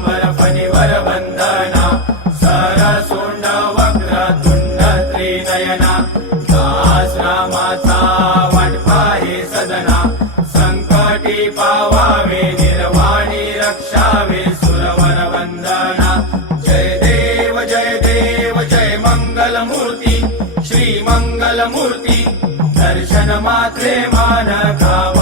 पीतांबर फणीवर वंदना सरसोंड वक्रतुंड त्रिनयना दास रामाचा वाटपा हे सदना संकटी पावावे निर्वाणी रक्षावे सुरवर वंदना जय देव जय मंगल मूर्ती श्री मंगल मूर्ती दर्शन मात्रे मान खावा